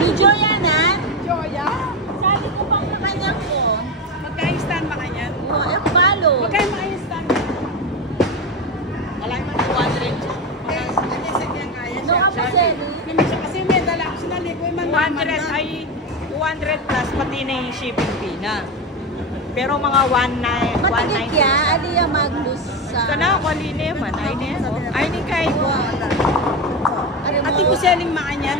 Video yan, ha? Video yan? Sabi ko pang na kanya ko. Magka-instant ba kanyan? Oo, follow. Magkaya maka-instant? Wala naman 200 siya. No, kasi may dala ako sila. 200 ay 200 plus pati na yung shipping fee na. Pero mga 190. matigit ya, aliya maglus sa... Ito na ako, alin man. Ay ni kayo. Ati ko selling makanyan.